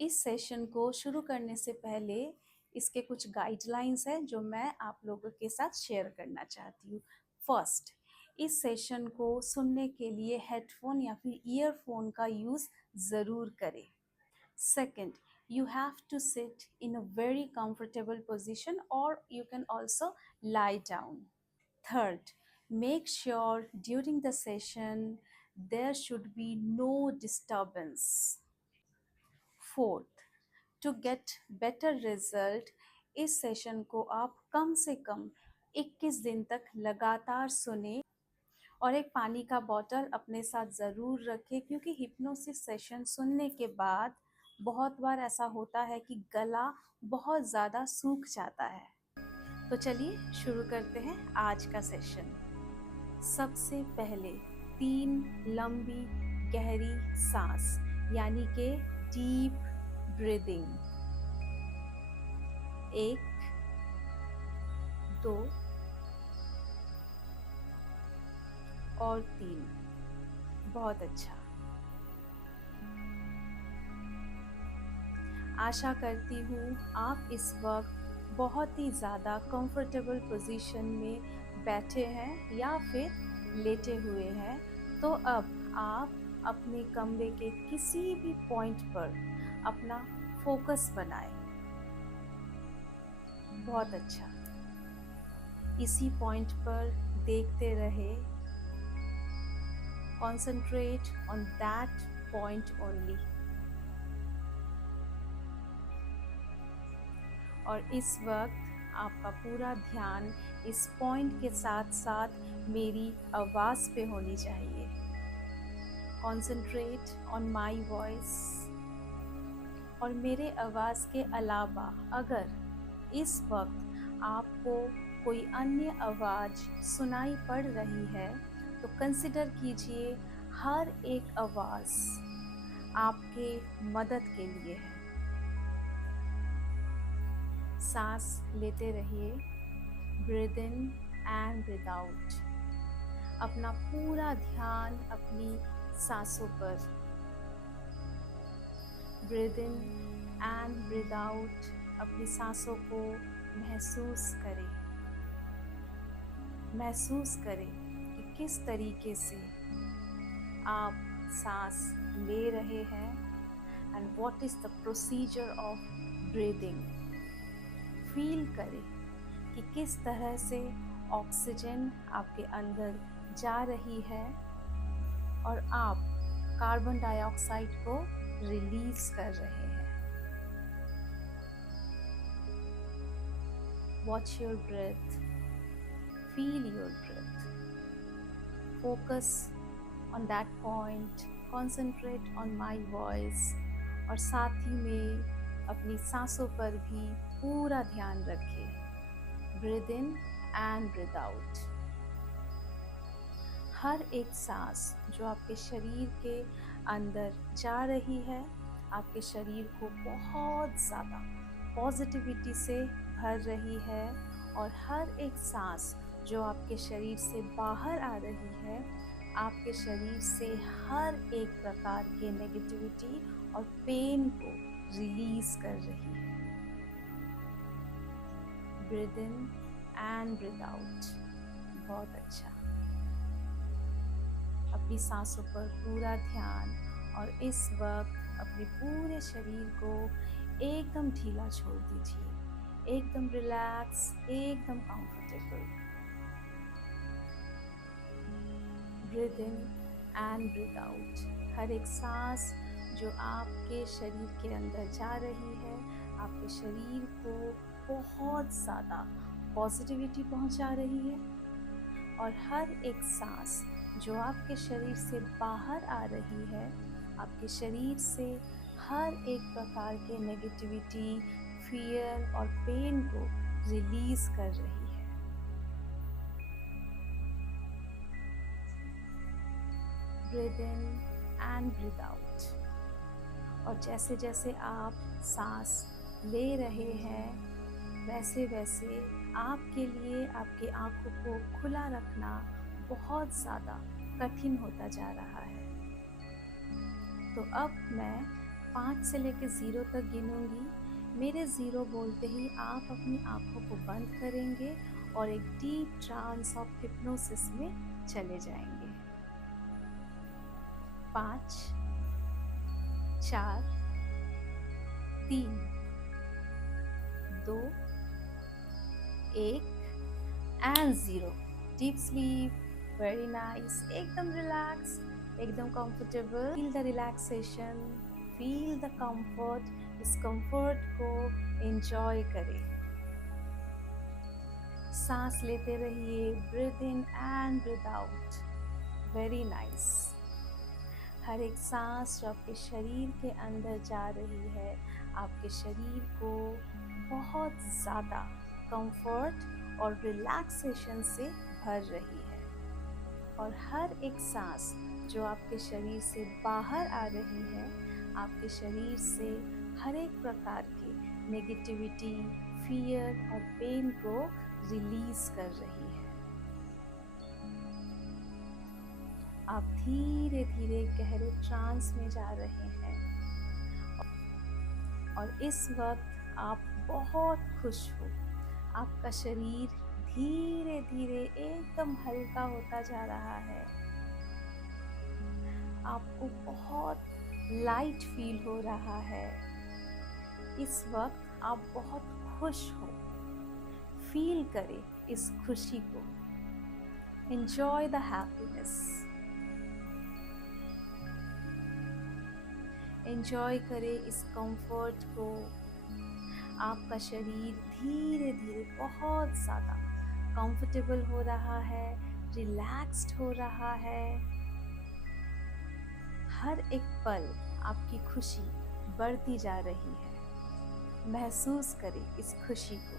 इस सेशन को शुरू करने से पहले इसके कुछ गाइडलाइंस हैं जो मैं आप लोगों के साथ शेयर करना चाहती हूँ। फर्स्ट, इस सेशन को सुनने के लिए हेडफोन या फिर ईयरफोन का यूज़ ज़रूर करें। Second, you have to sit in a very comfortable position or you can also lie down. Third, make sure during the session there should be no disturbance. Fourth, to get better result, इस session को आप कम से कम 21 दिन तक लगातार सुने और एक पानी का बॉटल अपने साथ ज़रूर रखें, क्योंकि हिप्नोसिस सेशन सुनने के बाद बहुत बार ऐसा होता है कि गला बहुत ज़्यादा सूख जाता है। तो चलिए शुरू करते हैं आज का सेशन। सबसे पहले 3 लंबी गहरी सांस यानी कि डीप ब्रीदिंग। 1, 2 और 3। बहुत अच्छा। आशा करती हूँ आप इस वक्त बहुत ही ज़्यादा कंफर्टेबल पोजीशन में बैठे हैं या फिर लेटे हुए हैं। तो अब आप अपने कमरे के किसी भी पॉइंट पर अपना फोकस बनाएं। बहुत अच्छा। इसी पॉइंट पर देखते रहे। Concentrate on that point only. और इस वक्त आपका पूरा ध्यान इस पॉइंट के साथ साथ मेरी आवाज़ पे होनी चाहिए। Concentrate on my voice. और मेरे आवाज़ के अलावा अगर इस वक्त आपको कोई अन्य आवाज़ सुनाई पड़ रही है तो कंसिडर कीजिए हर एक आवाज़ आपके मदद के लिए है। सांस लेते रहिए, breathe in and breathe out. अपना पूरा ध्यान अपनी सांसों पर। Breathe in and breathe out. अपनी सांसों को महसूस करें। महसूस करें कि किस तरीके से आप सांस ले रहे हैं and what is the procedure of breathing. Feel करें कि किस तरह से ऑक्सीजन आपके अंदर जा रही है और आप कार्बन डाइऑक्साइड को रिलीज कर रहे हैं। Watch your breath, feel your breath, focus on that point, concentrate on my voice और साथ ही में अपनी सांसों पर भी पूरा ध्यान रखें। Breathe in and breathe out. हर एक सांस जो आपके शरीर के अंदर जा रही है आपके शरीर को बहुत ज़्यादा पॉजिटिविटी से भर रही है, और हर एक सांस जो आपके शरीर से बाहर आ रही है आपके शरीर से हर एक प्रकार के नेगेटिविटी और पेन को रिलीज कर रही है। Breathe in and breathe out. बहुत अच्छा। अपनी सांसों पर पूरा ध्यान और इस वक्त अपने पूरे शरीर को एकदम ढीला छोड़ दीजिए, एकदम रिलैक्स, एकदम comfortable. Breathe in and breathe out. हर एक सांस जो आपके शरीर के अंदर जा रही है आपके शरीर को बहुत ज़्यादा पॉजिटिविटी पहुंचा रही है, और हर एक सांस जो आपके शरीर से बाहर आ रही है आपके शरीर से हर एक प्रकार के नेगेटिविटी, फियर और पेन को रिलीज कर रही है। Breathe in and breathe out. और जैसे जैसे आप सांस ले रहे हैं वैसे वैसे आपके लिए आपकी आँखों को खुला रखना बहुत ज़्यादा कठिन होता जा रहा है। तो अब मैं 5 से लेकर 0 तक गिनूंगी। मेरे 0 बोलते ही आप अपनी आंखों को बंद करेंगे और एक डीप ट्रांस ऑफ हिप्नोसिस में चले जाएंगे। 5, 4, 3, 2, 1 and 0। Deep sleep, very nice, एकदम रिलैक्स, एकदम comfortable. Feel the relaxation, feel the comfort. इस कंफर्ट को एंजॉय करें। सांस लेते रहिए, breathe in and breathe out, very nice. हर एक सांस जो आपके शरीर के अंदर जा रही है, आपके शरीर को बहुत ज़्यादा कंफर्ट और रिलैक्सेशन से भर रही है। और हर एक सांस जो आपके शरीर से बाहर आ रही है, आपके शरीर से हर एक प्रकार की नेगेटिविटी, फियर और पेन को रिलीज कर रही है। आप धीरे धीरे गहरे ट्रांस में जा रहे हैं और इस वक्त आप बहुत खुश हो। आपका शरीर धीरे धीरे एकदम हल्का होता जा रहा है। आपको बहुत लाइट फील हो रहा है। इस वक्त आप बहुत खुश हो। फील करें इस खुशी को। Enjoy the happiness. एंजॉय करें इस कंफर्ट को। आपका शरीर धीरे धीरे बहुत ज़्यादा कंफर्टेबल हो रहा है, रिलैक्स्ड हो रहा है। हर एक पल आपकी खुशी बढ़ती जा रही है। महसूस करें इस खुशी को।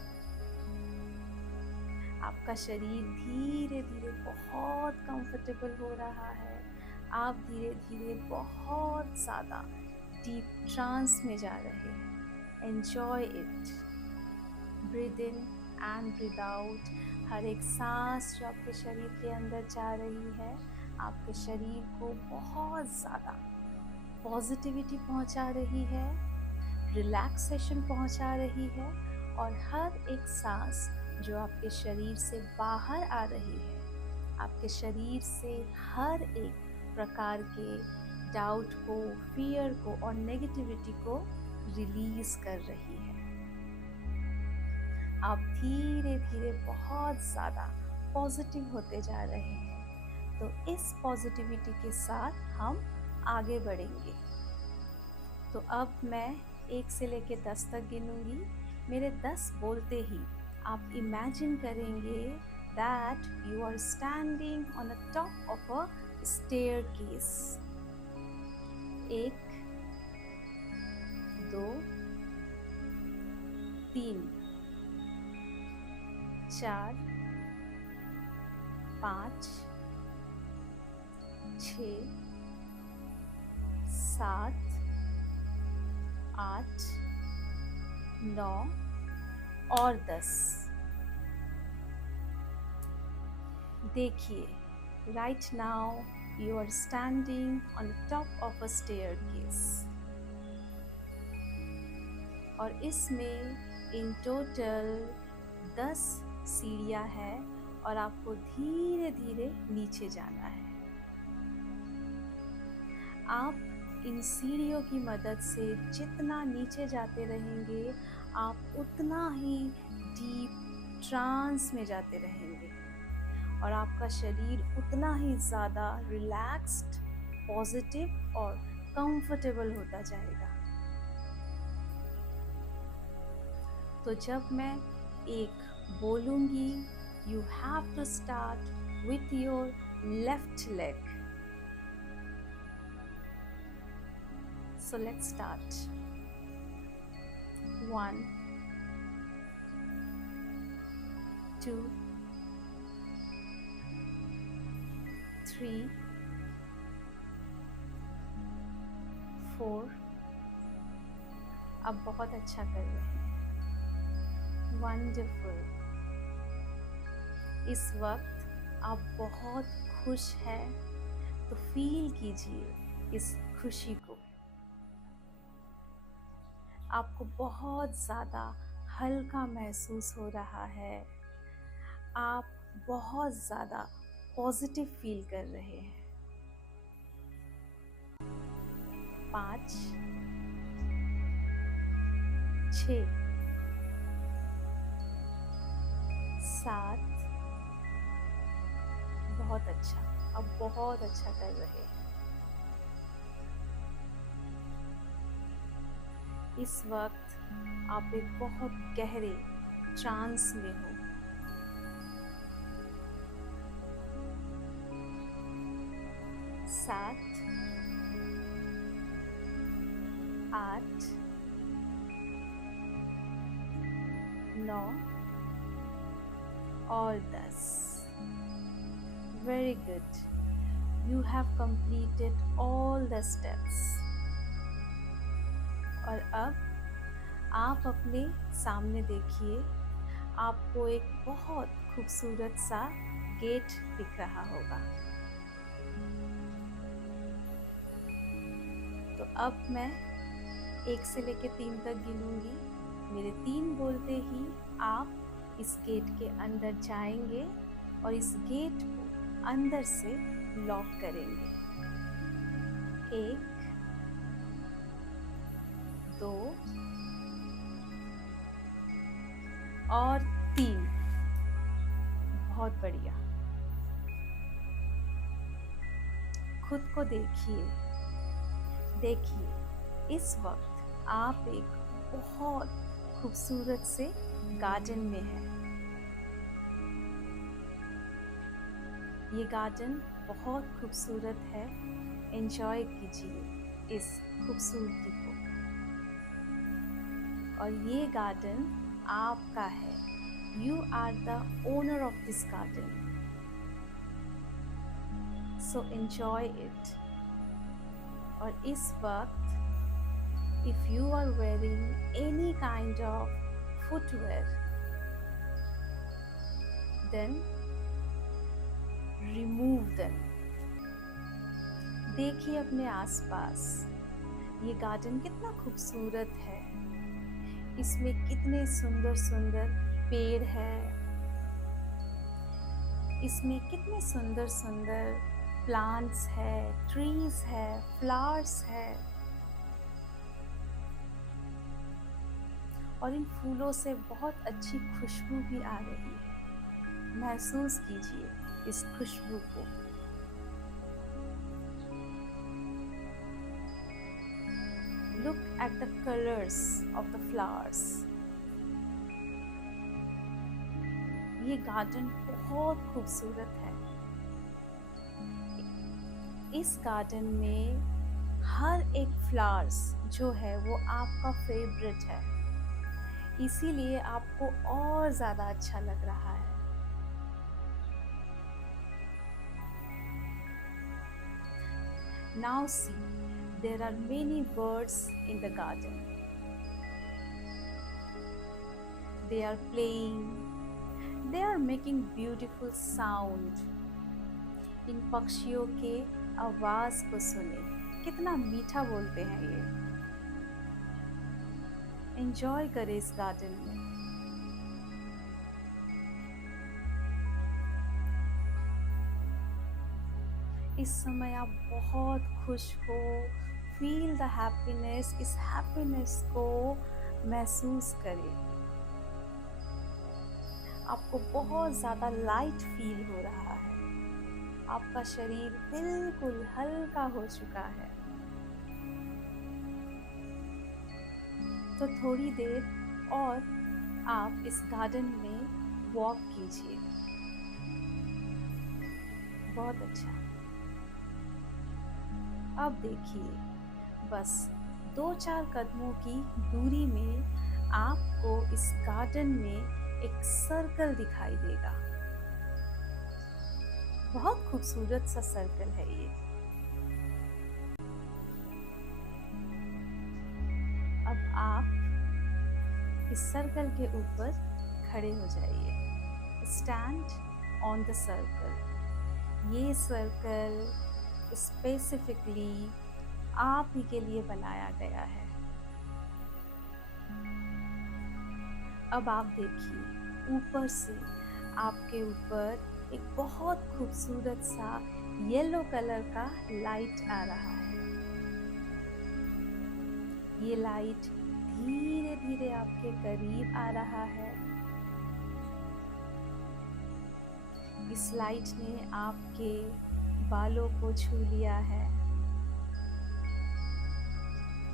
आपका शरीर धीरे धीरे बहुत कंफर्टेबल हो रहा है। आप धीरे धीरे बहुत ज़्यादा डीप ट्रांस में जा रहे हैं। Enjoy it. Breathe in and breathe out. हर एक सांस जो आपके शरीर के अंदर जा रही है, आपके शरीर को बहुत ज़्यादा पॉजिटिविटी पहुंचा रही है, रिलैक्सेशन पहुंचा रही है। और हर एक सांस जो आपके शरीर से बाहर आ रही है, आपके शरीर से हर एक प्रकार के डाउट को, फियर को और नेगेटिविटी को रिलीज कर रही है। आप धीरे धीरे बहुत ज़्यादा पॉजिटिव होते जा रहे हैं। तो इस पॉजिटिविटी के साथ हम आगे बढ़ेंगे। तो अब मैं 1 से लेकर 10 तक गिनूंगी। मेरे 10 बोलते ही आप इमेजिन करेंगे that you are standing on the top of a staircase. 1, 2, 3, 4, 5, 6, 7, 8, 9 और 10। देखिए, right now you are standing on the top of a staircase और इसमें इन टोटल 10 सीढ़ियाँ हैं और आपको धीरे धीरे नीचे जाना है। आप इन सीढ़ियों की मदद से जितना नीचे जाते रहेंगे, आप उतना ही डीप ट्रांस में जाते रहेंगे और आपका शरीर उतना ही ज़्यादा रिलैक्स्ड, पॉजिटिव और कंफर्टेबल होता जाएगा। तो जब मैं 1 बोलूँगी, you have to start with your left leg. So let's start. 1, 2, 3, 4। आप बहुत अच्छा कर रहे हैं। वंडरफुल। इस वक्त आप बहुत खुश हैं, तो फील कीजिए इस खुशी को। आपको बहुत ज़्यादा हल्का महसूस हो रहा है। आप बहुत ज़्यादा पॉजिटिव फील कर रहे हैं। 5, 6, 7, बहुत अच्छा। अब बहुत अच्छा कर रहे हैं। इस वक्त आप एक बहुत गहरे ट्रांस में हो। 7, 8, 9 और 10। Very good. You have completed all the steps. और अब आप अपने सामने देखिए, आपको एक बहुत खूबसूरत सा गेट दिख रहा होगा। तो अब मैं 1 से लेकर 3 तक गिनूंगी। मेरे 3 बोलते ही आप इस गेट के अंदर जाएंगे और इस गेट को अंदर से लॉक करेंगे। 1, 2 और 3। बहुत बढ़िया। खुद को देखिए। देखिए, इस वक्त आप एक बहुत खूबसूरत से गार्डन में हैं। ये गार्डन बहुत खूबसूरत है। एंजॉय कीजिए इस खूबसूरती को। और ये गार्डन आपका है। You are the owner of this garden. So enjoy it. और इस वक्त if you are wearing any kind of footwear, then remove them. देखिए अपने आसपास, ये गार्डन कितना खूबसूरत है। इसमें कितने सुंदर सुंदर पेड़ है। इसमें कितने सुंदर सुंदर प्लांट्स है, ट्रीज है, फ्लावर्स है। और इन फूलों से बहुत अच्छी खुशबू भी आ रही है। महसूस कीजिए इस खुशबू को। Look at the colors of the flowers. ये गार्डन बहुत खूबसूरत है। इस गार्डन में हर एक फ्लावर्स जो है वो आपका फेवरेट है, इसीलिए आपको और ज़्यादा अच्छा लग रहा है। Now see, there are many birds in the garden. They are playing. They are making beautiful sound. इन पक्षियों के आवाज़ को सुने, कितना मीठा बोलते हैं ये। एंजॉय करें इस गार्डन में। इस समय आप बहुत खुश हो। Feel the happiness. इस हैप्पीनेस को महसूस करें। आपको बहुत ज़्यादा लाइट फील हो रहा है। आपका शरीर बिल्कुल हल्का हो चुका है। तो थोड़ी देर और आप इस गार्डन में वॉक कीजिए। बहुत अच्छा। अब देखिए, बस 2-4 कदमों की दूरी में आपको इस गार्डन में एक सर्कल दिखाई देगा। बहुत खूबसूरत सा सर्कल है ये। अब आप इस सर्कल के ऊपर खड़े हो जाइए। Stand on the circle. ये सर्कल स्पेसिफिकली आप ही के लिए बनाया गया है। अब आप देखिए ऊपर से आपके ऊपर एक बहुत खूबसूरत सा येलो कलर का लाइट आ रहा है। ये लाइट धीरे धीरे आपके करीब आ रहा है। इस लाइट ने आपके बालों को छू लिया है।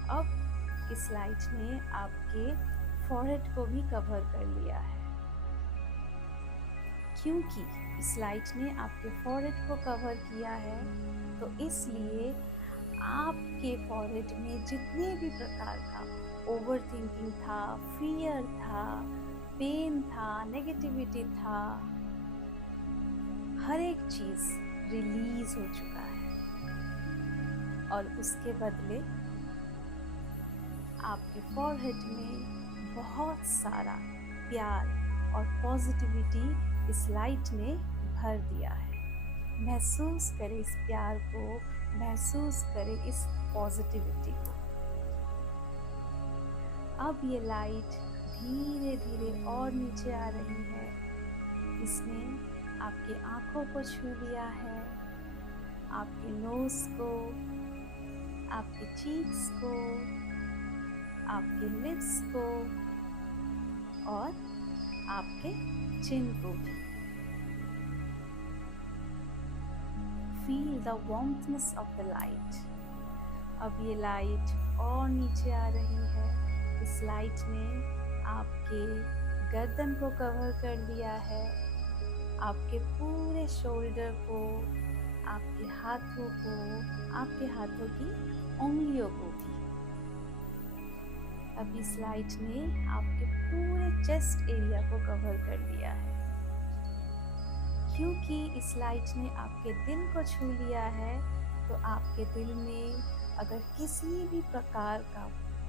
अब इस लाइट ने आपके फॉरहेड को भी कवर कर लिया है। क्योंकि इस लाइट ने आपके फॉरहेड को कवर किया है, तो इसलिए आपके फॉरहेड में जितने भी प्रकार का ओवर थिंकिंग था, फियर था, पेन था, नेगेटिविटी था, हर एक चीज रिलीज हो चुका है। और उसके बदले आपके फॉरहेड में बहुत सारा प्यार और पॉजिटिविटी इस लाइट ने भर दिया है। महसूस करें इस प्यार को, महसूस करें इस पॉजिटिविटी को। अब ये लाइट धीरे धीरे और नीचे आ रही है। इसने आपकी आंखों को छू लिया है, आपके नोज को, आपके चीक्स को, आपके लिप्स को और आपके चिन को भी। Feel the warmness of the light. अब ये लाइट और नीचे आ रही है। इस लाइट ने आपके गर्दन को कवर कर लिया है, आपके पूरे शोल्डर को, आपके हाथों को, आपके हाथों की उंगलियों को भी। अब इस लाइट ने आपके पूरे चेस्ट एरिया को कवर कर लिया है। क्योंकि इस लाइट ने आपके दिल को छू लिया है, तो आपके दिल में अगर किसी भी प्रकार का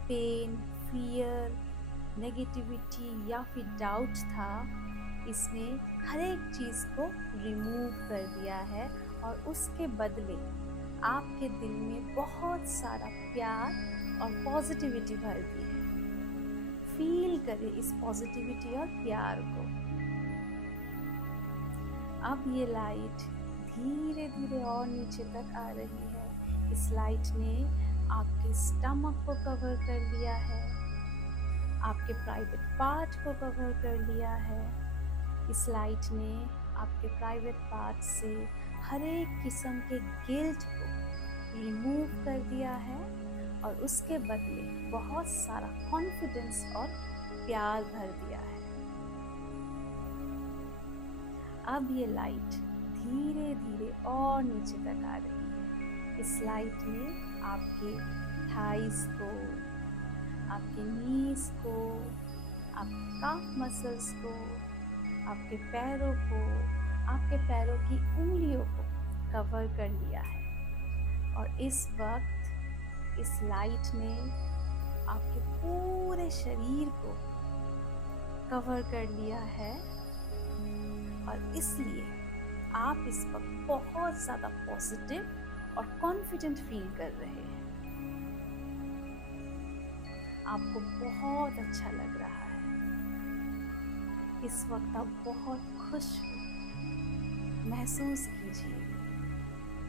पेन, फियर, नेगेटिविटी या फिर डाउट था, इसने हर एक चीज़ को रिमूव कर दिया है और उसके बदले आपके दिल में बहुत सारा प्यार और पॉजिटिविटी भर दी है। फील करें इस पॉजिटिविटी और प्यार को। अब ये लाइट धीरे धीरे और नीचे तक आ रही है। इस लाइट ने आपके स्टमक को कवर कर लिया है, आपके प्राइवेट पार्ट को कवर कर लिया है। इस लाइट ने आपके प्राइवेट पार्ट से हर एक किस्म के गिल्ट को रिमूव कर दिया है और उसके बदले बहुत सारा कॉन्फिडेंस और प्यार भर दिया है। अब ये लाइट धीरे धीरे और नीचे तक आ रही है। इस लाइट ने आपके थाइस को, आपके नीज को, आपके काफ मसल्स को, आपके पैरों को, आपके पैरों की उंगलियों को कवर कर लिया है। और इस वक्त इस लाइट ने आपके पूरे शरीर को कवर कर लिया है और इसलिए आप इस वक्त बहुत ज़्यादा पॉजिटिव और कॉन्फिडेंट फील कर रहे हैं। आपको बहुत अच्छा लग रहा है। इस वक्त आप बहुत खुश हो। महसूस कीजिए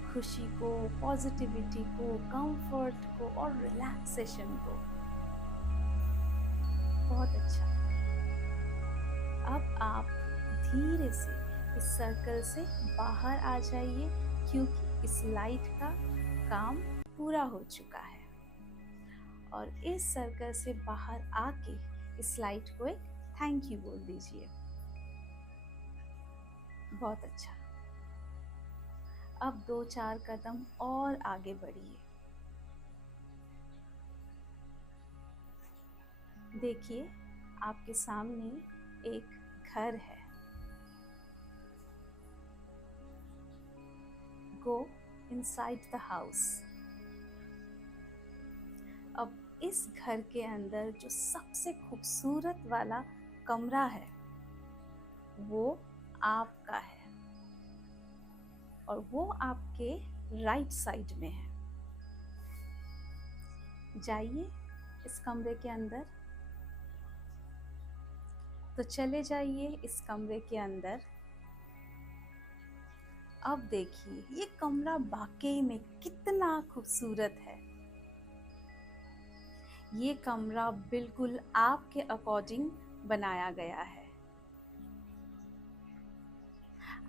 खुशी को, पॉजिटिविटी को, कंफर्ट को और रिलैक्सेशन को। बहुत अच्छा। अब आप धीरे से इस सर्कल से बाहर आ जाइए, क्योंकि इस लाइट का काम पूरा हो चुका है। और इस सर्कल से बाहर आके इस लाइट को एक थैंक यू बोल दीजिए। बहुत अच्छा। अब 2-4 कदम और आगे बढ़िए। देखिए आपके सामने एक घर है। Go inside the house. अब इस घर के अंदर जो सबसे खूबसूरत वाला कमरा है, वो आपका है और वो आपके राइट साइड में है। जाइए इस कमरे के अंदर। तो चले जाइए इस कमरे के अंदर। अब देखिए ये कमरा वाकई में कितना खूबसूरत है। ये कमरा बिल्कुल आपके अकॉर्डिंग बनाया गया है।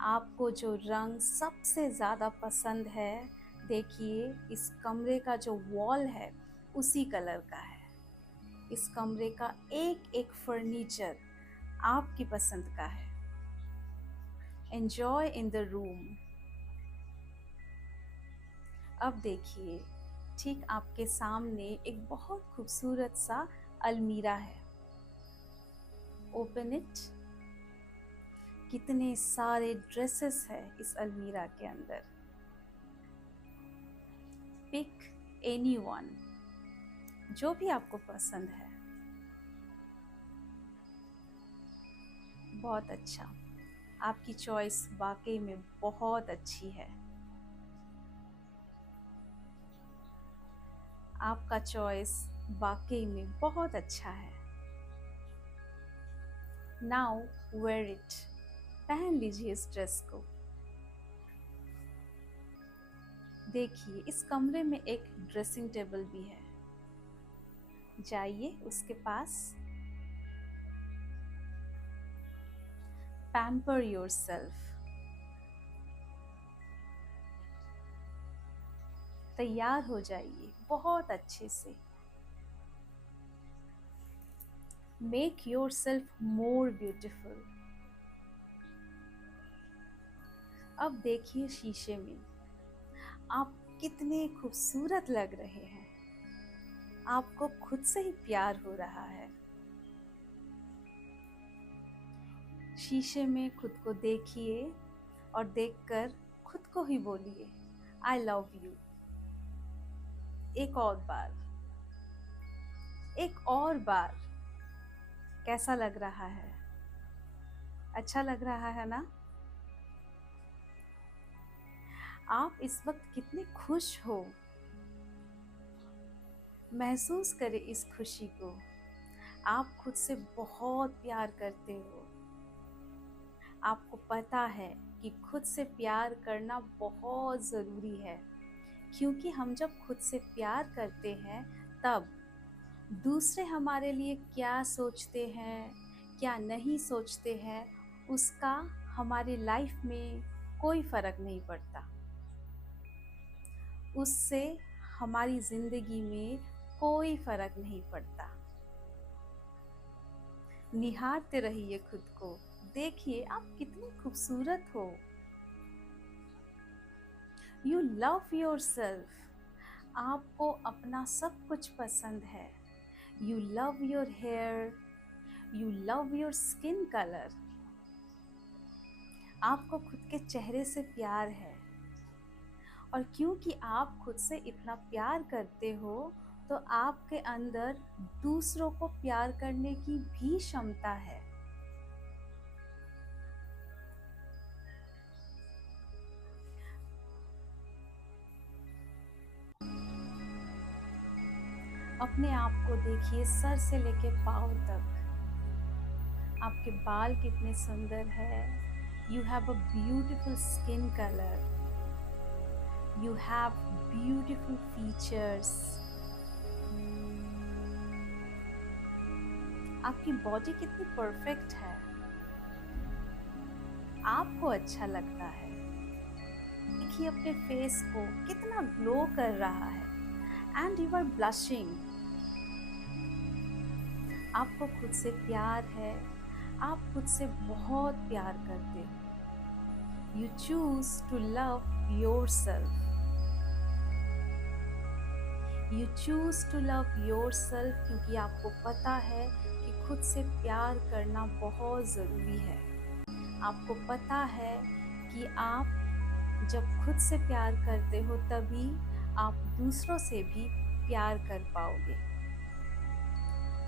आपको जो रंग सबसे ज़्यादा पसंद है, देखिए इस कमरे का जो वॉल है उसी कलर का है। इस कमरे का एक एक फर्नीचर आपकी पसंद का है। Enjoy in the room. अब देखिए ठीक आपके सामने एक बहुत खूबसूरत सा अलमीरा है। Open it. कितने सारे ड्रेसेस है इस अलमीरा के अंदर। पिक एनी वन, जो भी आपको पसंद है। बहुत अच्छा, आपकी चॉइस वाकई में बहुत अच्छी है। आपका चॉइस वाकई में बहुत अच्छा है। Now wear it. पहन लीजिए इस ड्रेस को। देखिए इस कमरे में एक ड्रेसिंग टेबल भी है। जाइए उसके पास। Pamper yourself. तैयार हो जाइए बहुत अच्छे से। Make yourself more beautiful. अब देखिए शीशे में आप कितने खूबसूरत लग रहे हैं। आपको खुद से ही प्यार हो रहा है। शीशे में खुद को देखिए और देखकर खुद को ही बोलिए आई लव यू। एक और बार, एक और बार। कैसा लग रहा है? अच्छा लग रहा है ना? आप इस वक्त कितने खुश हो। महसूस करें इस खुशी को। आप खुद से बहुत प्यार करते हो। आपको पता है कि खुद से प्यार करना बहुत ज़रूरी है, क्योंकि हम जब खुद से प्यार करते हैं तब दूसरे हमारे लिए क्या सोचते हैं, क्या नहीं सोचते हैं, उसका हमारी लाइफ में कोई फ़र्क नहीं पड़ता। उससे हमारी ज़िंदगी में कोई फ़र्क नहीं पड़ता। निहारते रहिए खुद को। देखिए आप कितनी खूबसूरत हो। You love yourself. आपको अपना सब कुछ पसंद है। You love your hair, you love your skin colour. आपको खुद के चेहरे से प्यार है। और क्योंकि आप खुद से इतना प्यार करते हो तो आपके अंदर दूसरों को प्यार करने की भी क्षमता है। अपने आप को देखिए सर से लेके पाँव तक। आपके बाल कितने सुंदर है। You have a beautiful skin colour. You have beautiful features. आपकी बॉडी कितनी परफेक्ट है। आपको अच्छा लगता है। देखिए अपने फेस को कितना ग्लो कर रहा है। And you are blushing. आपको खुद से प्यार है। आप खुद से बहुत प्यार करते हो। You choose to love yourself. You choose to love yourself क्योंकि आपको पता है कि खुद से प्यार करना बहुत ज़रूरी है। आपको पता है कि आप जब खुद से प्यार करते हो तभी आप दूसरों से भी प्यार कर पाओगे।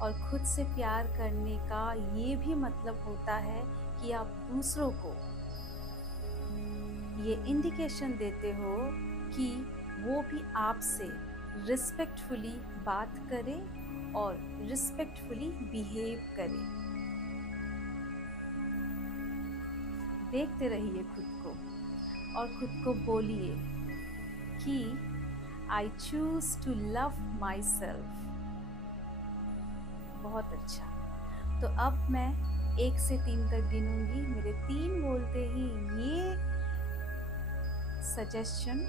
और खुद से प्यार करने का ये भी मतलब होता है कि आप दूसरों को ये इंडिकेशन देते हो कि वो भी आपसे रिस्पेक्टफुली बात करे और रिस्पेक्टफुली बिहेव करे। देखते रहिए खुद को और खुद को बोलिए कि I choose to love myself. बहुत अच्छा। तो अब मैं 1 से 3 तक गिनूंगी। मेरे 3 बोलते ही ये सजेशन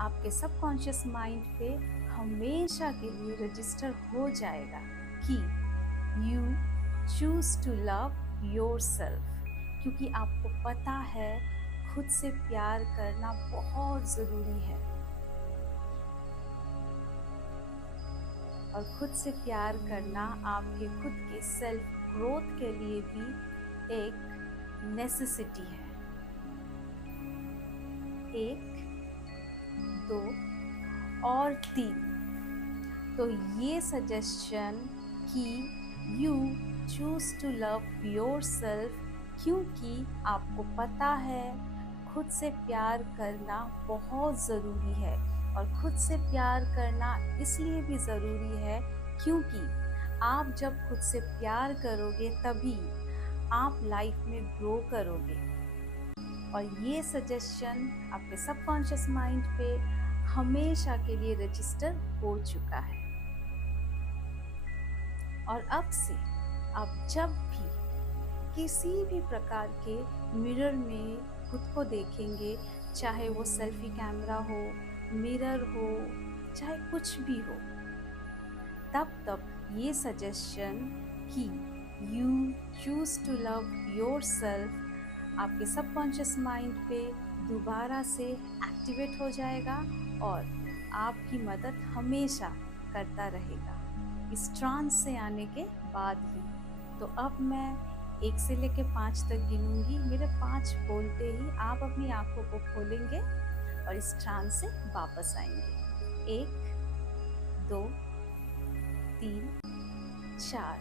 आपके सबकॉन्शियस माइंड पे हमेशा के लिए रजिस्टर हो जाएगा कि you choose to love yourself. क्योंकि आपको पता है खुद से प्यार करना बहुत ज़रूरी है और खुद से प्यार करना आपके खुद के सेल्फ ग्रोथ के लिए भी एक नेसेसिटी है। 1, 2 और 3। तो ये सजेशन कि you choose to love yourself, क्योंकि आपको पता है खुद से प्यार करना बहुत ज़रूरी है। और खुद से प्यार करना इसलिए भी ज़रूरी है क्योंकि आप जब खुद से प्यार करोगे तभी आप लाइफ में ग्रो करोगे। और ये सजेशन आपके सबकॉन्शियस माइंड पे हमेशा के लिए रजिस्टर हो चुका है। और अब से आप जब भी किसी भी प्रकार के मिरर में खुद को देखेंगे, चाहे वो सेल्फी कैमरा हो, मिरर हो, चाहे कुछ भी हो, तब ये सजेशन कि you choose to love yourself आपके सबकॉन्शियस माइंड पे दोबारा से एक्टिवेट हो जाएगा और आपकी मदद हमेशा करता रहेगा इस ट्रांस से आने के बाद भी। तो अब मैं 1 से लेकर 5 तक गिनूंगी। मेरे 5 बोलते ही आप अपनी आंखों को खोलेंगे और इस ट्रांस से वापस आएंगे। 1, 2, 3, 4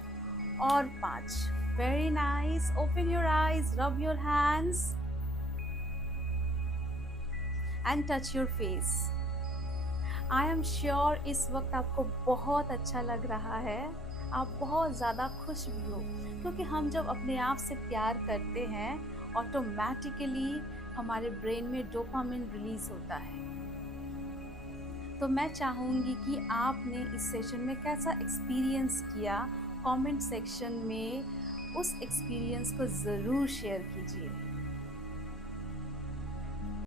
और 5। Very nice. Open your eyes, rub your hands and touch your face. I am sure इस वक्त आपको बहुत अच्छा लग रहा है, आप बहुत ज़्यादा खुश भी हो, क्योंकि हम जब अपने आप से प्यार करते हैं ऑटोमेटिकली हमारे ब्रेन में डोपामिन रिलीज होता है। तो मैं चाहूँगी कि आपने इस सेशन में कैसा एक्सपीरियंस किया, कमेंट सेक्शन में उस एक्सपीरियंस को ज़रूर शेयर कीजिए।